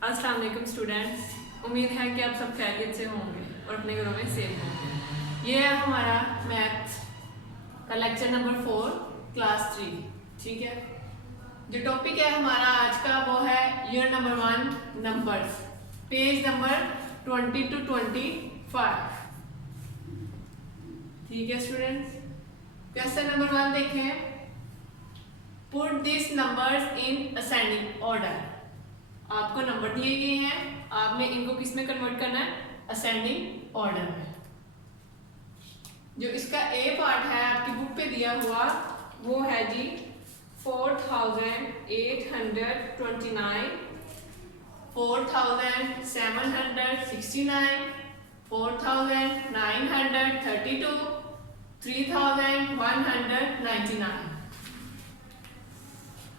अस्सलाम वालेकुम स्टूडेंट्स, उम्मीद है कि आप सब खैरियत से होंगे और अपने घरों में सेफ होंगे। ये है हमारा मैथ का लेक्चर नंबर 4 क्लास 3। ठीक है, जो टॉपिक है हमारा आज का वो है unit number 1 numbers, page number 20 to 25। ठीक है स्टूडेंट्स, क्वेश्चन नंबर 1 देखें। Put this numbers in ascending order. आपको नंबर दिए गए हैं, आपने इनको किस में कन्वर्ट करना है? असेंडिंग ऑर्डर में। जो इसका ए पार्ट है आपकी बुक पे दिया हुआ वो है जी 4829, 4769, 4932, 3199।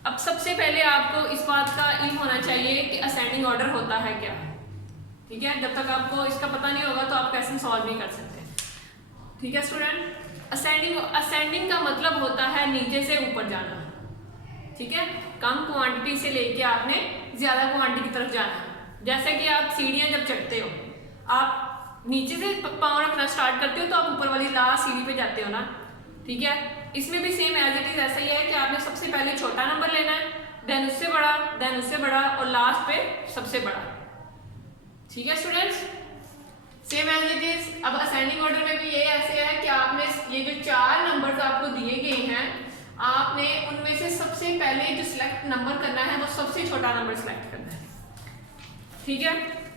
अब सबसे पहले आपको इस बात का इल्म होना चाहिए कि असेंडिंग ऑर्डर होता है क्या। ठीक है, जब तक आपको इसका पता नहीं होगा तो आप क्वेश्चन सॉल्व नहीं कर सकते। ठीक है स्टूडेंट, असेंडिंग का मतलब होता है नीचे से ऊपर जाना। ठीक है, कम क्वांटिटी से लेके आपने ज्यादा क्वांटिटी की तरफ जाना। जैसे कि आप सीढ़ियां जब चढ़ते हो, आप नीचे से पाँव रखना स्टार्ट करते हो तो आप ऊपर वाली लास्ट सीढ़ी पे जाते हो ना। ठीक है, इसमें भी सेम एज इट इज ऐसा ही है कि आपने सबसे पहले छोटा नंबर लेना है, देन उससे बड़ा, देन उससे बड़ा और लास्ट पे सबसे बड़ा। ठीक है students, same as it is. अब असेंडिंग ऑर्डर में भी ये ऐसे है कि आपने ये जो 4 नंबर्स आपको दिए गए हैं, आपने उनमें से सबसे पहले जो सिलेक्ट नंबर करना है वो सबसे छोटा नंबर सिलेक्ट करना है। ठीक है,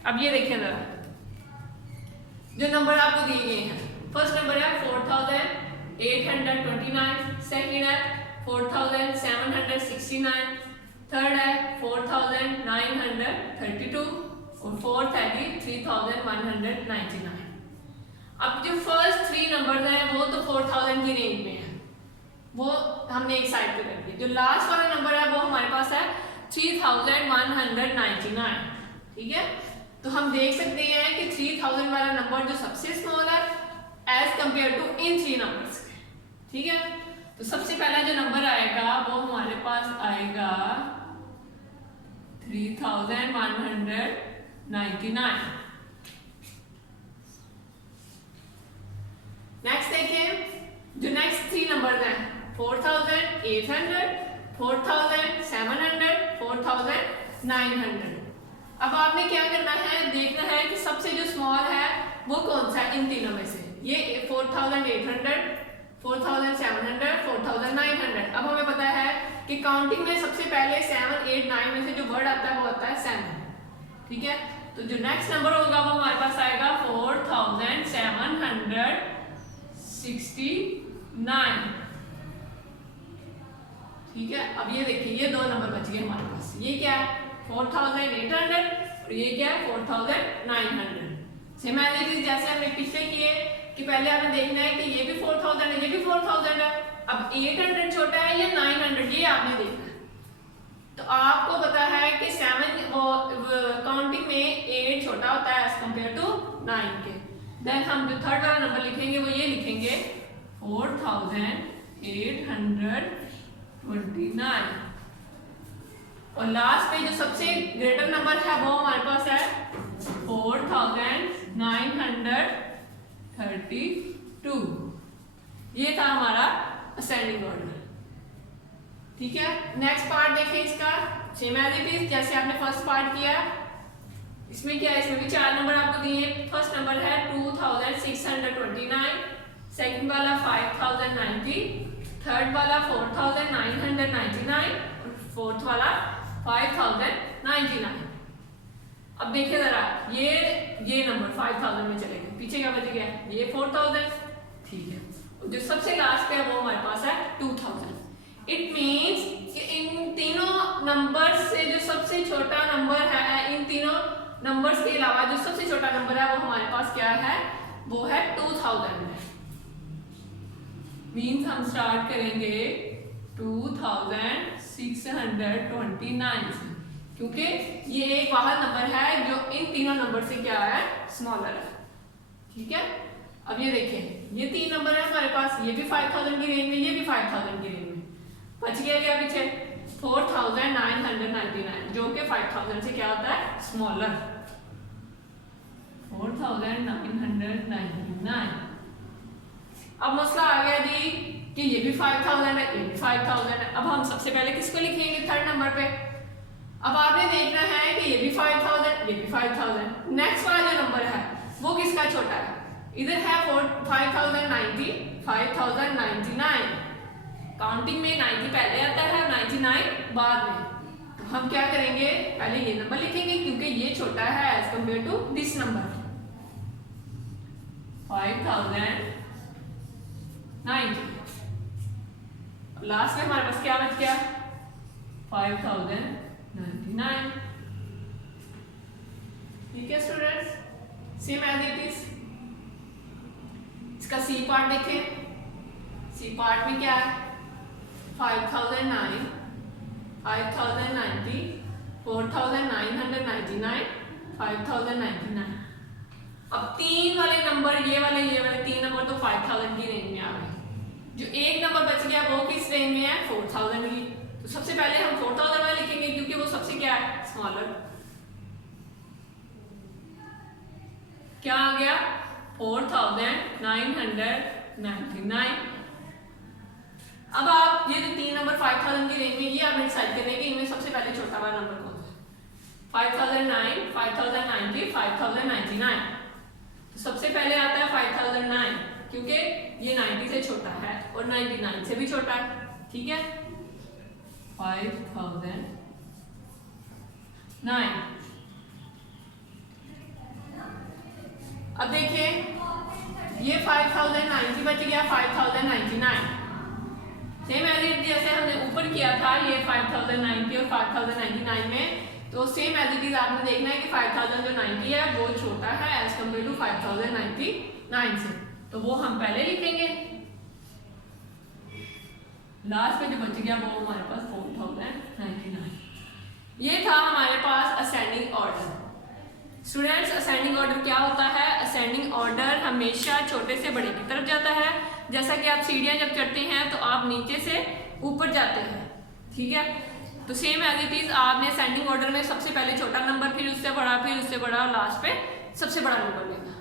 अब ये देखिए जरा जो नंबर आपको दिए गए हैं। फर्स्ट नंबर है 4829, सेकंड है 4769, थर्ड है 4932 और फोर्थ है जी 3199। अब जो फर्स्ट 3 नंबर हैं वो तो 4000 की रेंज में है, वो हमने एक साइड पे कर दिया। जो लास्ट वाला नंबर है वो हमारे पास है 3199। ठीक है, तो हम देख सकते हैं कि 3000 वाला नंबर जो सबसे स्मॉल है as compared to in 3 numbers. ठीक है, तो सबसे पहला जो नंबर आएगा वो हमारे पास आएगा 3199। नेक्स्ट देखिए, जो नेक्स्ट 3 नंबर्स हैं 4800, 4700, 4900। अब आपने क्या करना है, देखना है कि सबसे जो स्मॉल है वो कौन सा है इन तीनों में से। ये 4800, 4700, 4900। अब हमें पता है कि काउंटिंग में सबसे पहले 7, 8, 9 में से जो वर्ड आता है वो आता है 7। ठीक है, तो जो नेक्स्ट नंबर होगा वो हमारे पास आएगा 4769। ठीक है, अब ये देखिए ये 2 नंबर बच गए हमारे पास। ये क्या है 4800 और ये क्या है 4900। सेम एज इट इज जैसे हमने पिछले किए कि पहले आपने देखना है कि ये भी 4000 है, ये भी 4000 है। अब 800 छोटा है या 900, ये आपने देखना है। तो आपको पता है कि 7 काउंटिंग में 8 छोटा होता है एज कंपेयर टू 9 के। देन हम जो थर्ड वाला नंबर लिखेंगे वो ये लिखेंगे 4829। और लास्ट पे जो सबसे ग्रेटर नंबर है वो हमारे पास है 4932। ये था हमारा असेंडिंग ऑर्डर। ठीक है, नेक्स्ट पार्ट देखें इसका। सेम एज इट इज जैसे आपने फर्स्ट पार्ट किया। इसमें क्या है, इसमें भी 4 नंबर आपको दिए। फर्स्ट नंबर है 2629, सेकंड वाला 5090, थर्ड वाला 4999 और फोर्थ वाला 5099। अब देखिए जरा ये नंबर 5000 में चले गए, पीछे क्या बच गया, ये 4000। ठीक है, जो सबसे लास्ट पे है वो हमारे पास है 2000। इट मींस कि इन तीनों नंबर से जो सबसे छोटा नंबर है, इन तीनों नंबर्स के अलावा जो सबसे छोटा नंबर है वो हमारे पास क्या है, वो है 2000 में। मींस हम स्टार्ट करेंगे 2629 से, क्योंकि ये एक वाहिद नंबर है जो इन तीनों नंबर से क्या है, स्मॉलर है। ठीक है, अब ये देखिए ये 3 नंबर है हमारे पास, ये भी 5000 की रेंज में, ये भी 5000 की रेंज में। बच गया क्या पीछे 4999 जो कि 5000 से क्या होता है, स्मॉलर। 4999। अब मसला आ गया जी कि ये भी 5000 है, ये भी 5000 है। अब हम सबसे पहले किसको लिखेंगे थर्ड नंबर पे? अब आपने देखना है कि ये भी 5000, ये भी 5000। नेक्स्ट वाला जो नंबर है वो किसका छोटा है? इधर है 5090, 5099। काउंटिंग में 90 पहले आता है और 99 बाद में। तो हम क्या करेंगे, पहले ये नंबर लिखेंगे क्योंकि ये छोटा है as compared to this number 5090। Last में हमारे पास क्या बच गया, 5099। ठीक है students, same as it is. इसका सी पार्ट देखें। सी पार्ट में क्या है, 5009, 5090, 4999, 5099। अब तीन वाले नंबर, ये वाले तीन नंबर तो 5000 की रेंज में आ गए। जो एक नंबर बच गया वो किस रेंज में है, 4000 की। तो सबसे पहले हम 4000 वाला लिखेंगे क्योंकि वो सबसे क्या है, स्मॉलर। क्या आ गया, 4999। अब आप ये जो तीन नंबर 5000 की रेंज में, ये आपने डिसाइड करना है कि इनमें सबसे पहले छोटा वाला नंबर कौन सा है। 5009, 5090, 5099। तो सबसे पहले आता है 5009 क्योंकि ये 90 से छोटा है और 99 से भी छोटा है। ठीक है, 5009। अब देखिए ये 5090 बच गया, 5099। सेम एज इट जैसे हमने ऊपर किया था ये 5090 और 5099 में, तो सेम एज इट इज आपने देखना है कि 5090 है वो छोटा है एज कम्पेयर टू 5099 से। तो वो हम पहले लिखेंगे। लास्ट में जो बच गया वो हमारे पास 4099। ये था हमारे पास ascending order. Students, ascending order क्या होता है? असेंडिंग ऑर्डर हमेशा छोटे से बड़े की तरफ जाता है। जैसा कि आप सीढ़ियां जब चढ़ते हैं तो आप नीचे से ऊपर जाते हैं। ठीक है, तो सेम एज इट इज आपने असेंडिंग ऑर्डर में सबसे पहले छोटा नंबर, फिर उससे बड़ा, फिर उससे बड़ा, और लास्ट पे सबसे बड़ा नंबर लेना।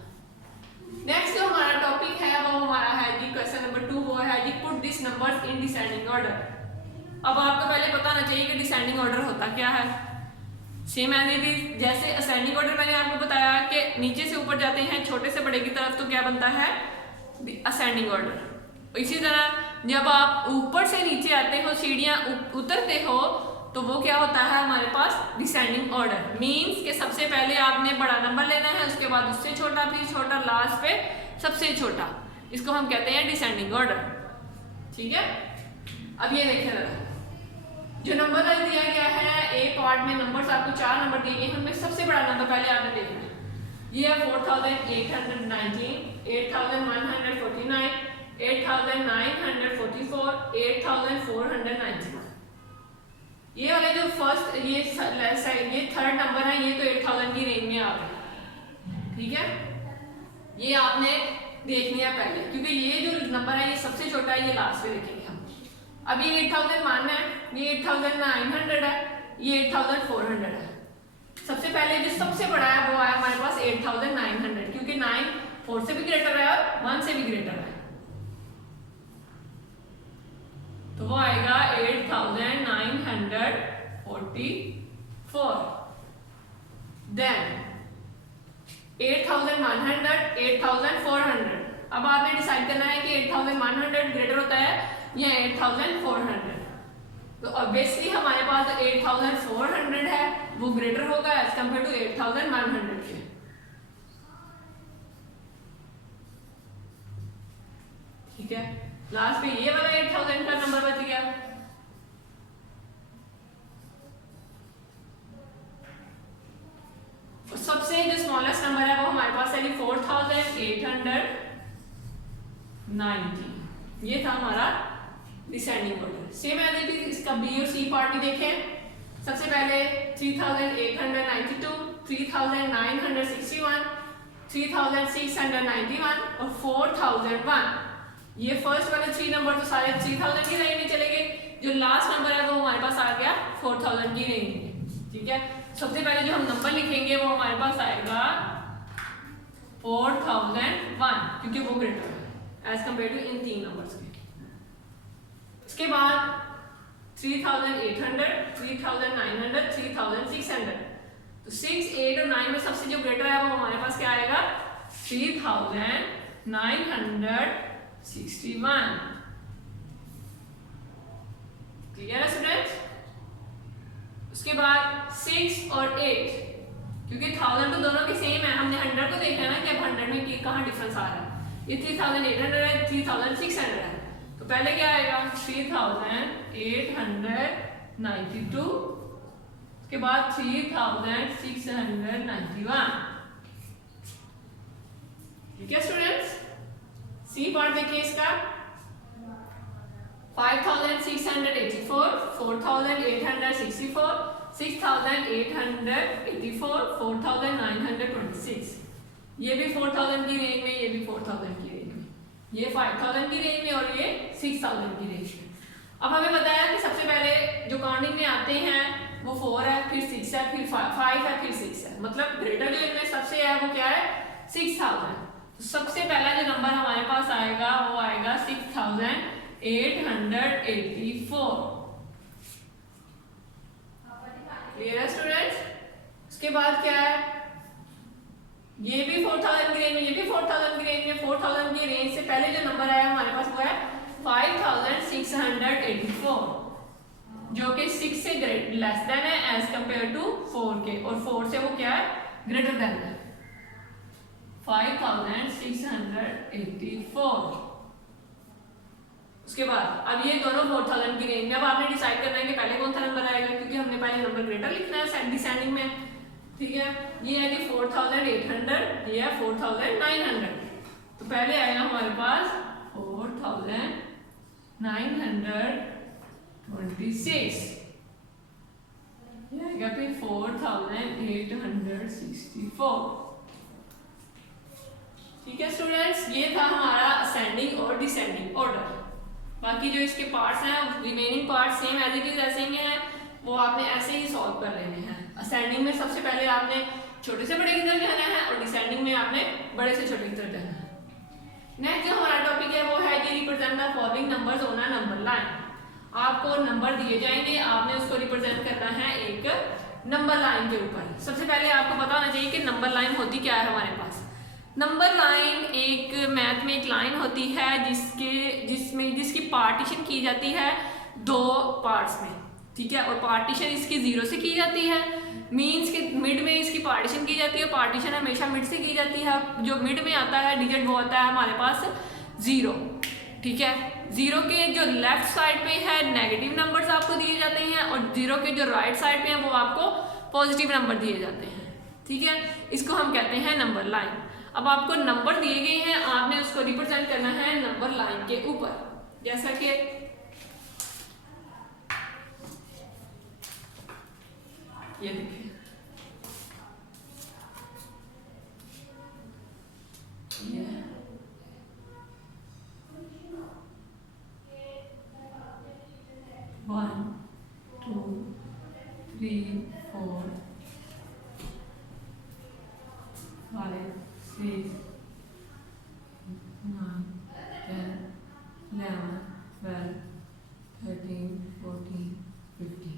नेक्स्ट जो हमारा टॉपिक है वो हमारा है जी क्वेश्चन नंबर 2, वो है जी put this numbers in descending order. अब आपको पहले पता होना चाहिए कि डिसेंडिंग ऑर्डर होता क्या है। सेम एज इट इज जैसे असेंडिंग ऑर्डर मैंने आपको बताया कि नीचे से ऊपर जाते हैं छोटे से बड़े की तरफ, तो क्या बनता है, असेंडिंग ऑर्डर। इसी तरह जब आप ऊपर से नीचे आते हो, सीढ़ियां उतरते हो, तो वो क्या होता है हमारे पास, डिसेंडिंग ऑर्डर। मींस कि सबसे पहले आपने बड़ा नंबर लेना है, उसके बाद उससे छोटा, फिर छोटा, लास्ट पे सबसे छोटा। इसको हम कहते हैं डिसेंडिंग ऑर्डर। ठीक है, अब ये देखें जरा, जो नंबर दिया गया है ए पार्ट में नंबर्स आपको 4 नंबर दिए गए हैं, उनमें सबसे बड़ा नंबर पहले आपने देखना है। ये है 4819, 8149, 8944, 8491। ये वाले जो फर्स्ट ये थर्ड नंबर है, ये तो 8000 की रेंज में आ गए। ठीक है, ये आपने देखनी है पहले क्योंकि ये जो नंबर है ये सबसे छोटा है, ये लास्ट में देखेंगे हम। अब ये 8000 मानना है, ये 8900 है, ये 8400 है। सबसे पहले जो सबसे बड़ा है वो आया हमारे पास 8900 क्योंकि 9 4 से भी ग्रेटर है और 1 से भी ग्रेटर है, तो वो आएगा 8944। देन 8100, 8400। अब आपने डिसाइड करना है कि 8100 ग्रेटर होता है या 8400। तो ऑब्वियसली हमारे पास 8400 है वो ग्रेटर होगा एज कंपेयर टू 8100 के। ठीक है, लास्ट में ये वाला 8000 का नंबर बच गया। और सबसे जो स्मॉलेस्ट नंबर है वो हमारे पास है 4890। ये था हमारा descending order. Same as it is इसका बी और सी पार्ट भी देखें। सबसे पहले 3892, 3961, 3691 और 4001। ये फर्स्ट वाले 3 नंबर तो सारे 3000 की रेंज में चले गए। जो लास्ट नंबर है वो हमारे पास आ गया 4000 की रेंज में। ठीक है, सबसे पहले जो हम नंबर लिखेंगे वो हमारे पास आएगा 4001, क्योंकि वो ग्रेटर है as compared to in 3 numbers के। उसके बाद 3800, 3900, 3600। तो 6, 8 और 9 में सबसे जो ग्रेटर है वो हमारे पास क्या आएगा 3961। क्लियर है स्टूडेंट्स? उसके बाद 6 और 8, क्योंकि 1000 तो दोनों के सेम है, हमने 100 को देखा है ना कि अब 100 में कहाँ डिफरेंस आ रहा है। ये 3800 है, 3600 है, तो पहले क्या आएगा 3892, उसके बाद 3691। ठीक है स्टूडेंट्स, सी पार्ट देखिए इसका 5684, 4864, 6884, 4926। ये भी 4000 की रेंज में, ये भी 4000 की रेंज में, ये 5000 की रेंज में और ये 6000 की रेंज में। अब हमें बताया कि सबसे पहले जो काउंटिंग में आते हैं वो 4 है, फिर 6 है, फिर 5 है, फिर 6 है, मतलब ग्रेटर जो इनमें सबसे है वो क्या है 6000। तो सबसे पहला जो नंबर हमारे पास आएगा वो आएगा 6884। क्लियर है स्टूडेंट्स? उसके बाद क्या है, ये भी 4000 की रेंज में, ये भी 4000 की रेंज में। 4000 की रेंज से पहले जो नंबर आया हमारे पास वो है 5684, जो कि 6 से लेस देन है एज कंपेयर टू 4 के, और 4 से वो क्या है ग्रेटर देन है 5684। उसके बाद अब ये दोनों 4000 की रेंज में। अब आपने डिसाइड करना है कि पहले कौन सा नंबर आएगा, क्योंकि हमने पहले नंबर ग्रेटर लिखना है डिसेंडिंग में। ठीक है, ये है कि 4800, ये है 4900। तो पहले आएगा हमारे पास 4926, ये आएगा फिर 4864। ठीक है स्टूडेंट्स, ये था हमारा असेंडिंग और डिसेंडिंग ऑर्डर। बाकी जो इसके पार्ट्स हैं, remaining parts same as it is ऐसे ही हैं, वो आपने ऐसे ही सॉल्व कर लेने हैं। असेंडिंग में सबसे पहले आपने छोटे से बड़े की तरफ जाना है, और डिसेंडिंग में आपने बड़े से छोटे की तरफ जाना है। नेक्स्ट जो हमारा टॉपिक है वो है कि represent the following numbers on a number line. आपको नंबर दिए जाएंगे, आपने उसको रिप्रेजेंट करना है एक नंबर लाइन के ऊपर। सबसे पहले आपको पता होना चाहिए कि नंबर लाइन होती क्या है हमारे पास। नंबर लाइन एक मैथ में एक लाइन होती है जिसकी पार्टीशन की जाती है 2 पार्ट्स में। ठीक है, और पार्टीशन इसकी 0 से की जाती है, मीन्स के मिड में इसकी पार्टीशन की जाती है। पार्टीशन हमेशा मिड से की जाती है। जो मिड में आता है डिजिट वो आता है हमारे पास 0। ठीक है, 0 के जो लेफ्ट साइड पे है नेगेटिव नंबर्स आपको दिए जाते हैं, और 0 के जो राइट साइड पे है वो आपको पॉजिटिव नंबर दिए जाते हैं। ठीक है, इसको हम कहते हैं नंबर लाइन। अब आपको नंबर दिए गए हैं, आपने उसको रिप्रेजेंट करना है नंबर लाइन के ऊपर। जैसा कि ये देखिए, ये 1 2 3 4 5 6 9 10 11 12 13 14 15।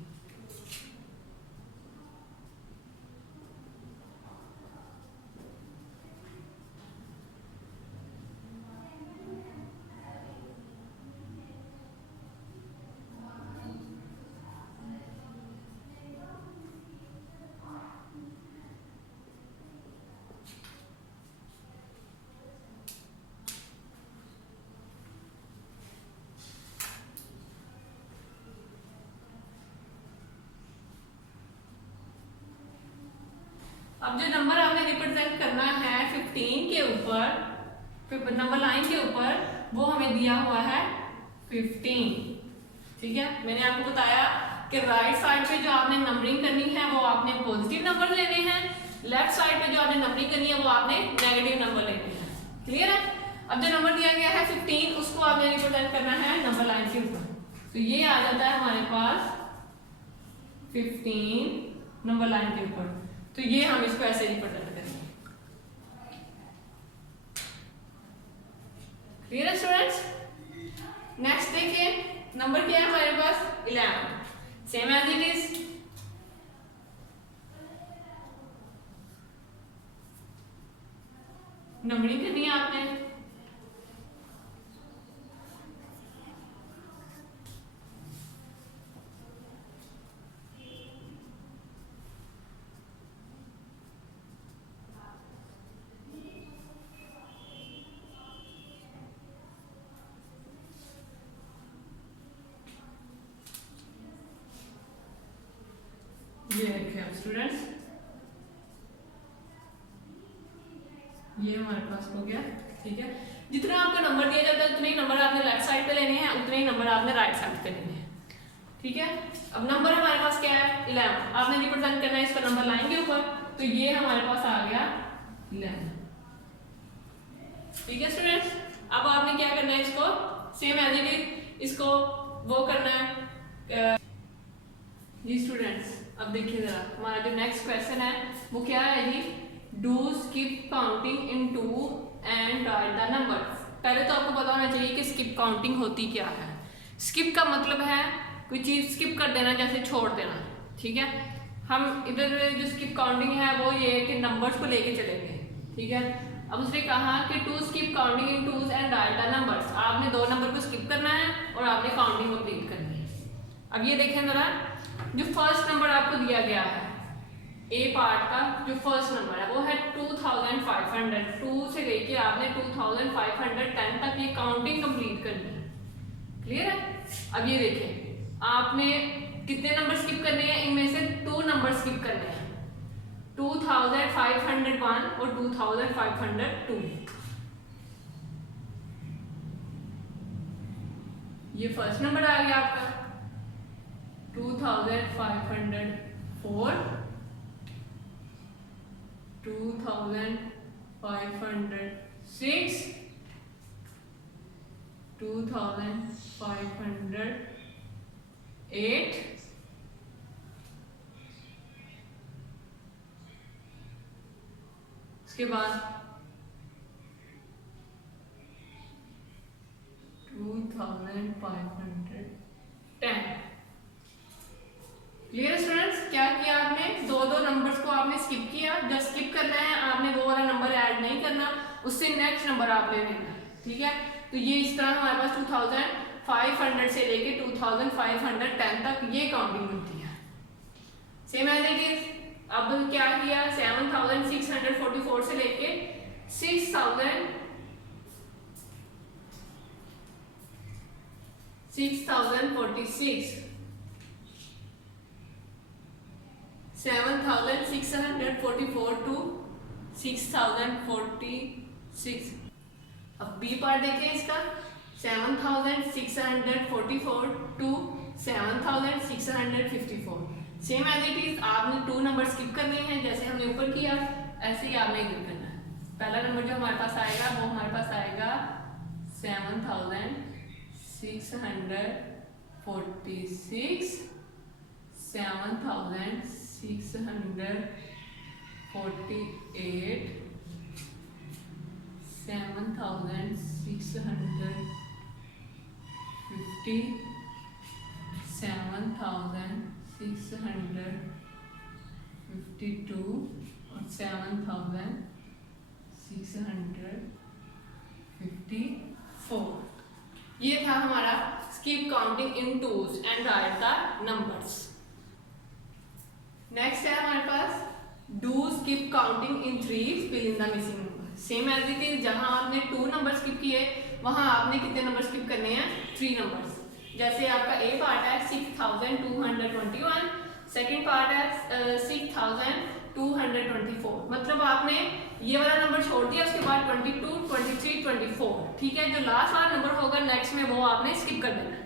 अब जो नंबर आपने रिप्रेजेंट करना है 15 के ऊपर, नंबर लाइन के ऊपर, वो हमें दिया हुआ है 15। ठीक है, मैंने आपको बताया कि राइट साइड पे जो आपने नंबरिंग करनी है वो आपने पॉजिटिव नंबर लेने हैं, लेफ्ट साइड पे जो आपने नंबरिंग करनी है वो आपने नेगेटिव नंबर लेने हैं। क्लियर है? अब जो नंबर दिया गया है 15, उसको आपने रिप्रेजेंट करना है नंबर लाइन के ऊपर। तो ये आ जाता है हमारे पास 15 नंबर लाइन के ऊपर। तो ये हम इसको ऐसे रिप्रेजेंट करेंगे। क्लियर है स्टूडेंट्स? नेक्स्ट देखिए, नंबर क्या है हमारे पास 11, same as it is. Numbering करनी है आपने। ये देखिए आप स्टूडेंट्स, ये हमारे पास हो गया। ठीक है, जितना आपको नंबर दिया जाता है उतने ही नंबर आपने लेफ्ट साइड पे लेने हैं, उतने ही नंबर आपने राइट साइड पे लेने हैं। ठीक है, अब नंबर हमारे पास क्या है 11, आपने रिप्रेजेंट करना है इसका नंबर लाइन के ऊपर। तो ये हमारे पास आ गया 11। ठीक है स्टूडेंट्स, अब आपने क्या करना है, इसको सेम एज इट इज इसको वो करना है। जी स्टूडेंट्स, अब देखिए जरा हमारा जो नेक्स्ट क्वेश्चन है वो क्या है जी, do skip counting in 2 and write the number. पहले तो आपको पता होना चाहिए कि स्किप काउंटिंग होती क्या है। स्किप का मतलब है कोई चीज स्किप कर देना, जैसे छोड़ देना। ठीक है, हम इधर जो स्किप काउंटिंग है वो ये है कि नंबर्स को लेके चलेंगे। ठीक है, अब उसने कहा कि to skip counting in 2 and write the numbers. आपने 2 नंबर को स्किप करना है और आपने काउंटिंग कंप्लीट करनी है। अब ये देखें जरा, जो फर्स्ट नंबर आपको दिया गया है ए पार्ट का, जो फर्स्ट नंबर है वो है 2500। 2 से लेके आपने 2510 तक ये काउंटिंग कंप्लीट करनी है। क्लियर है? अब ये देखें, आपने कितने नंबर स्किप करने हैं, इनमें से 2 नंबर स्किप करने हैं, 2501 और 2502। ये फर्स्ट नंबर आ गया आपका 2504, 2506, 2508, उसके बाद 2510। Clear students? क्या किया आपने, 2 नंबर्स को आपने स्किप किया। जब स्किप करना है आपने वो वाला नंबर ऐड नहीं करना, उससे नेक्स्ट नंबर आप ले लेना। ठीक है, तो ये इस तरह हमारे पास 2500 से लेके 2510 तक ये काउंटिंग होती है। Same as it is. अब क्या किया, 7644 से लेके 6046, 7644 to 6046। अब बी पार्ट देखें इसका, 7644 to 7654। Same as it is, आपने 2 नंबर स्किप करने हैं, जैसे हमने ऊपर किया ऐसे ही आपने इधर करना है। पहला नंबर जो हमारे पास आएगा वो हमारे पास आएगा 7646, 7648, 7650, 7652 और 7654। ये था हमारा skip counting in 2s and write the numbers. Next है हमारे पास do skip counting in 3, fill in the missing number. Same as it is, जहां आपने 2 नंबर स्किप किए वहां आपने कितने नंबर स्किप करने हैं, 3 नंबर्स। जैसे आपका ए पार्ट है 6221, सेकंड पार्ट है 6224। मतलब आपने ये वाला नंबर छोड़ दिया, उसके बाद 22, 23, 24। ठीक है, जो लास्ट वाला नंबर होगा नेक्स्ट में वो आपने स्किप कर देना है।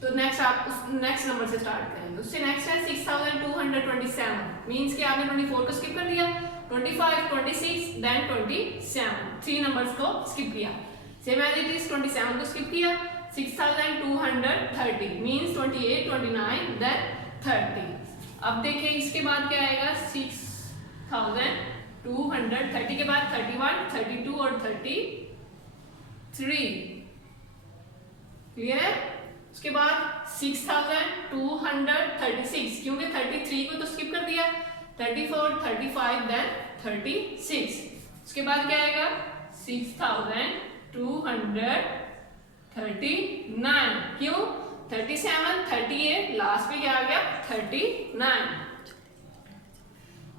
तो नेक्स्ट आप उस नेक्स्ट नंबर से स्टार्ट करेंगे। उससे नेक्स्ट है 6227, मींस कि आपने 24 को स्किप कर दिया, 25, 26 देन 27, 3 नंबर्स को स्किप किया। सेम एज इट इज 27 को स्किप किया, 6230 मीन्स 28, 29 देन 30। अब देखिए इसके बाद क्या आएगा 6230 के बाद 31, 32 और 33। क्लियर है? उसके बाद 6236 क्योंकि 33 को तो स्किप कर दिया, 34, 35 देन 36। उसके बाद क्या आएगा 6239 क्यों 37, 38 लास्ट पे क्या आ गया 39।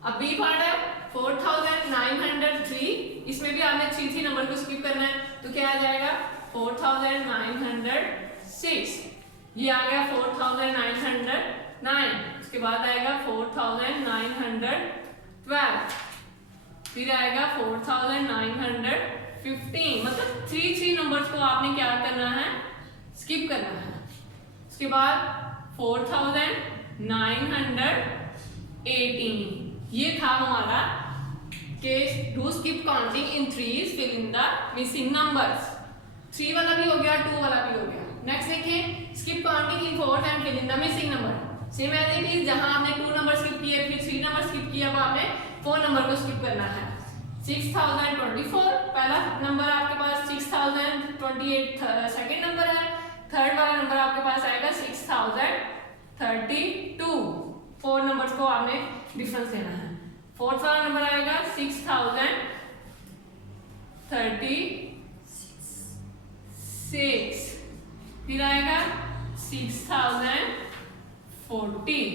अब बी पार्ट है 4903, इसमें भी आपने 3 नंबर को स्किप करना है तो क्या आ जाएगा 4906, ये आ गया 4909। उसके बाद आएगा 4912, फिर आएगा 4915, मतलब 3 नंबर्स को आपने क्या करना है स्किप करना है। उसके बाद 4918, ये था हमारा के डू skip counting in threes fill in the missing numbers. 3 वाला भी हो गया, 2 वाला भी हो गया। नेक्स्ट देखिए skip counting in fourth and fill in the missing number. Same as it is, जहां आपने 2 नंबर स्किप किए फिर 3 नंबर स्किप किया, अब आपने 4 नंबर को स्किप करना है। 6024 पहला नंबर आपके पास, 6028 सेकंड नंबर है, थर्ड वाला नंबर आपके पास आएगा 6032। 4 नंबर्स को आपने डिफरेंस लेना है। फोर्थ वाला नंबर आएगा 6036, फिर आएगा 6040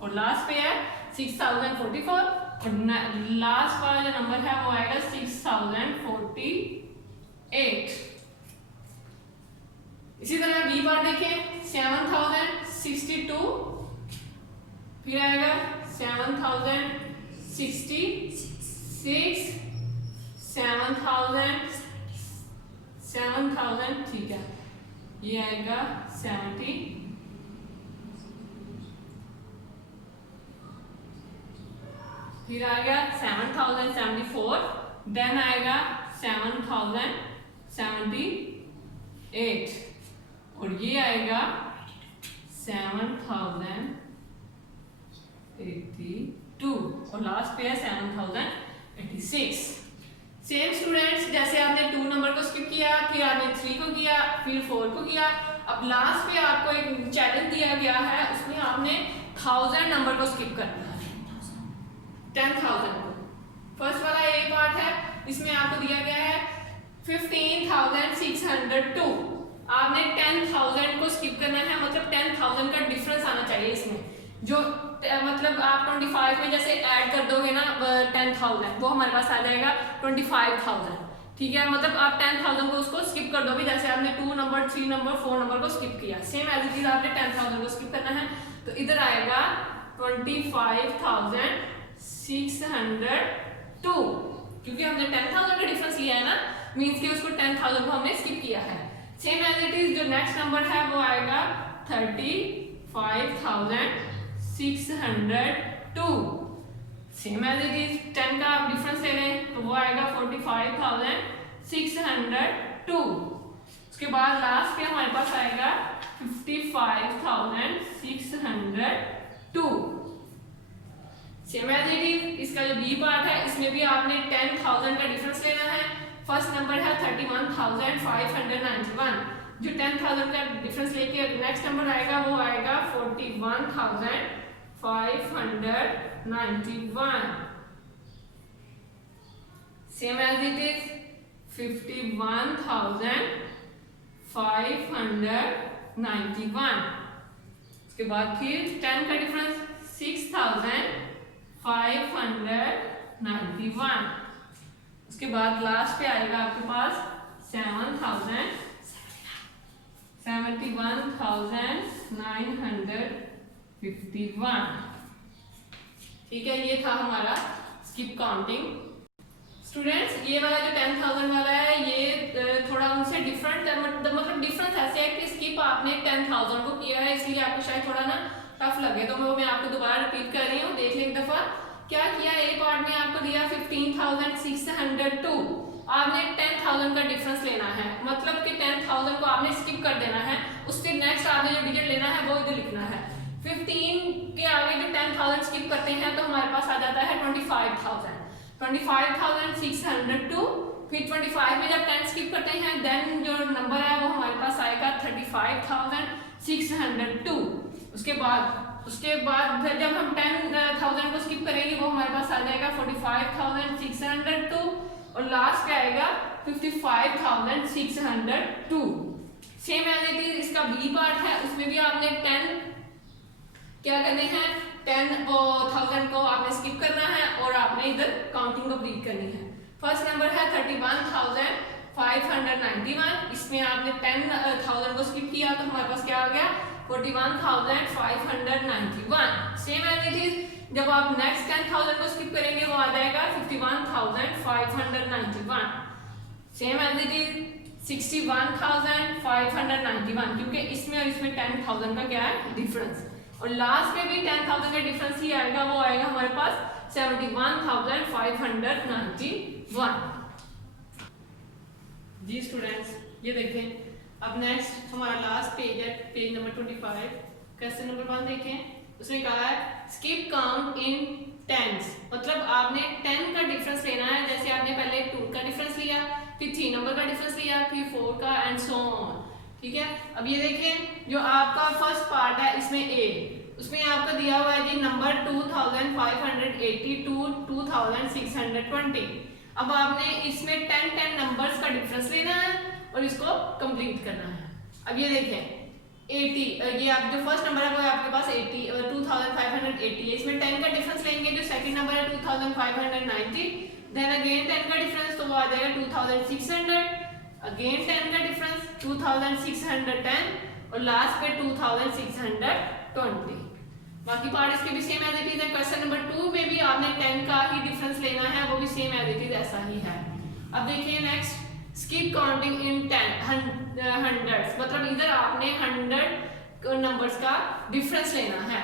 और लास्ट पे है 6044 और लास्ट वाला जो नंबर है वो आएगा 6048। इसी तरह बी बार देखें 7062, फिर आएगा 7066, 7000, ठीक है, ये आएगा 70, फिर आएगा 7074, देन आएगा 7078 और ये आएगा 7082 और लास्ट पे है 7086। सेम स्टूडेंट्स, जैसे आपने 2 नंबर को स्किप किया, फिर आपने 3 को किया, फिर 4 को किया, अब लास्ट पे आपको एक चैलेंज दिया गया है, उसमें आपने 1000 नंबर को स्किप करना है, 10,000 को। फर्स्ट वाला ए पार्ट है, इसमें आपको दिया गया है 15,602, आपने 10,000 को स्किप करना है, मतलब 10,000 का डिफरेंस आना चाहिए इसमें। जो मतलब आप 25 में जैसे ऐड कर दोगे ना 10,000, वो हमारे पास आ जाएगा 25,000, ठीक है। मतलब आप 10,000 को उसको स्किप कर दोगे, जैसे आपने 2 नंबर, 3 नंबर, 4 नंबर को स्किप किया, सेम एज इट इज आपने 10,000 को स्किप करना है। तो इधर आएगा 25,602, क्योंकि हमने 10,000 का डिफरेंस लिया है ना, मीन्स कि उसको 10,000 को हमने स्किप किया है। सेम एज इट इज जो नेक्स्ट नंबर है वो आएगा 35,602, सेम एज इट इज 10 का आप डिफरेंस ले रहे हैं तो वो आएगा 45,602। उसके बाद लास्ट पे हमारे पास आएगा 55,602। सेम एज इट इज इसका जो बी पार्ट है, इसमें भी आपने 10,000 का डिफरेंस लेना है। फर्स्ट नंबर है 31,591, जो 10,000 का डिफरेंस लेके नेक्स्ट नंबर आएगा वो आएगा 41,591। Same as it is 51,591। उसके बाद फिर 10 का डिफरेंस 6,591। उसके बाद लास्ट पे आएगा आपके पास 71,951, ठीक है। ये था हमारा स्किप काउंटिंग। स्टूडेंट्स, ये वाला जो 10,000 वाला है ये थोड़ा उनसे डिफरेंट है, मतलब डिफरेंस ऐसे है कि स्किप आपने 10,000 को किया है, इसलिए आपको शायद थोड़ा ना टफ लगे, तो मैं आपको दोबारा रिपीट कर रही हूँ, देख लें एक दफा। क्या किया, ए पार्ट में आपको दिया 15,602, आपने 10,000 का डिफरेंस लेना है, मतलब कि 10,000 को आपने स्किप कर देना है, उससे नेक्स्ट आपने जो डिजिट लेना है वो इधर लिखना है। 15 के आगे जो 10,000 स्किप करते हैं तो हमारे पास आ जाता है 25,000, 25,602। फिर 25 में जब 10 स्किप करते हैं देन जो नंबर है वो हमारे पास आएगा 35,602। उसके बाद फिर जब हम 10,000 को स्किप करेंगे वो हमारे पास आ जाएगा 45,602 और लास्ट पे आएगा 55,602। सेम एज इट इज इसका बी पार्ट है, उसमें भी आपने 10 क्या करने हैं, 10,000 को आपने स्किप करना है और आपने इधर काउंटिंग कंप्लीट करनी है। फर्स्ट नंबर है 31,591, इसमें आपने 10,000 को स्किप किया तो हमारे पास क्या आ गया 41,591। सेम एज इट इज जब आप नेक्स्ट 10,000 को स्किप करेंगे वो आ जाएगा 51,591। सेम एज इट इज 61,591, क्योंकि इसमें और इसमें 10,000 का क्या है डिफरेंस, और लास्ट में भी 10,000 का डिफरेंस ही आएगा, वो आएगा हमारे पास 71,591। जी स्टूडेंट्स ये देखें, अब नेक्स्ट हमारा लास्ट पेज है, पेज नंबर 25। क्वेश्चन नंबर 1 देखें, उसने कहा है स्किप काउंट इन टेंस, मतलब आपने 10 का डिफरेंस लेना है। जैसे आपने पहले 2 का डिफरेंस लिया, फिर 3 नंबर का डिफरेंस लिया, फिर 4 का एंड सो ऑन। ठीक है, अब ये देखें जो आपका फर्स्ट पार्ट है इसमें ए, उसमें आपको दिया हुआ है जी नंबर 2,582 2,620। अब आपने इसमें 10 नंबर्स का डिफरेंस लेना है और इसको कंप्लीट करना है। अब ये देखें 80, ये आप जो फर्स्ट नंबर है वो आपके पास 80 2580 है, इसमें 10 का डिफरेंस लेंगे, जो सेकंड नंबर है 2590, देन अगेन 10 का डिफरेंस तो वो आ जाएगा 2600, अगेन 10 का डिफरेंस 2610 और लास्ट पे 2620। बाकी पार्ट इसके भी सेम एज इट इज है। क्वेश्चन नंबर 2 में भी आपने 10 का ही डिफरेंस लेना है, वो भी सेम एज इट इज ऐसा ही है। अब देखिए नेक्स्ट स्किप काउंटिंग इन 100s, मतलब इधर आपने 100 नंबर्स का डिफरेंस लेना है।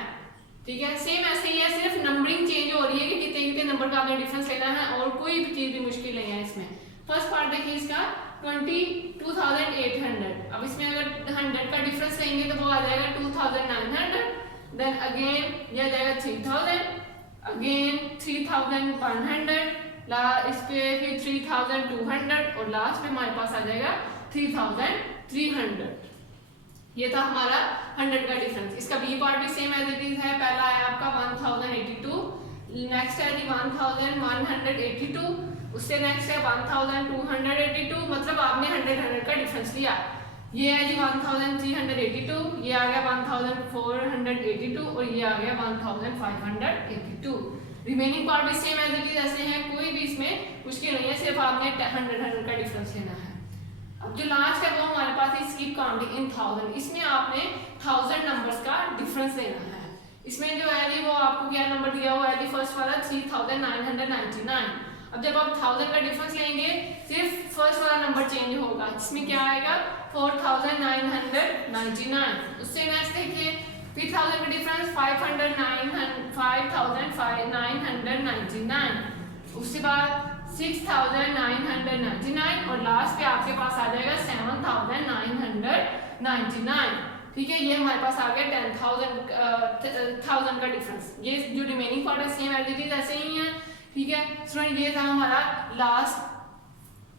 ठीक है, सेम ऐसे ही है, सिर्फ नंबरिंग चेंज हो रही है कि कितने कितने नंबर का आपने डिफरेंस लेना है और कोई भी चीज भी मुश्किल नहीं है इसमें। फर्स्ट पार्ट देखिए इसका 22,800, अब इसमें अगर 100 का डिफरेंस लेंगे तो वो आ जाएगा 2,900, देन अगेन ये आ जाएगा 3,000, अगेन 3,100, इस पे फिर 3,200 और लास्ट में हमारे पास आ जाएगा 3,300। ये था हमारा 100 का डिफरेंस। इसका बी पार्ट भी सेम एज इट इज है, पहला है आपका 1,082, नेक्स्ट है जी 1,182, उससे नेक्स्ट है 1,282, मतलब आपने 100 का डिफरेंस लिया। ये है जी 1,382, ये आ गया 1,482 और ये आ गया 1,582। रिमेनिंग पार्ट भी सेम एज इट इज ऐसे हैं, कोई भी इसमें मुश्किल नहीं है, सिर्फ आपने 100 का डिफरेंस लेना है। अब जो लास्ट है वो हमारे पास है स्किप काउंटिंग इन 1000, इसमें आपने 1000 नंबर्स का डिफरेंस लेना है। इसमें जो है जी वो आपको क्या नंबर दिया हुआ है जी, फर्स्ट वाला 3,999। अब जब आप 1000 का डिफरेंस लेंगे सिर्फ फर्स्ट वाला नंबर चेंज होगा, इसमें क्या आएगा 4,999। उससे नेक्स्ट देखिए 3,000 का डिफरेंस 5,999, उसके बाद 6,999 और लास्ट पे आपके पास आ जाएगा 7,999। ठीक है, ये हमारे पास आ गया 10,000 का डिफरेंस। ये जो रिमेनिंग पार्ट है सेम एज इट इज ऐसे ही है। ठीक है स्टूडेंट, ये था हमारा लास्ट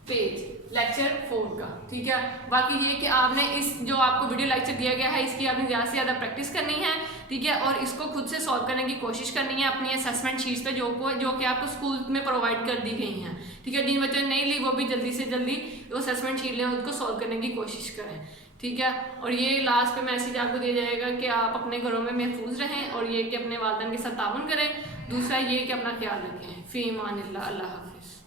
पेज लेक्चर 4 का। ठीक है, बाकी ये कि आपने इस जो आपको वीडियो लेक्चर दिया गया है इसकी आपने ज़्यादा से ज़्यादा प्रैक्टिस करनी है। ठीक है, और इसको खुद से सॉल्व करने की कोशिश करनी है अपनी असेसमेंट शीट्स पे जो कि आपको स्कूल में प्रोवाइड कर दी गई हैं। ठीक है, जिन बच्चों ने नहीं ली वो भी जल्दी से जल्दी वो असेसमेंट शीट लें, उसको सॉल्व करने की कोशिश करें। ठीक है, और ये लास्ट पे मैसेज आपको दिया जाएगा कि आप अपने घरों में महफूज रहें और ये कि अपने वालिदैन के साथ ताउन करें। दूसरा ये कि अपना ख्याल रखें। फ़ी अमानिल्लाह, अल्लाह हाफ़िज़।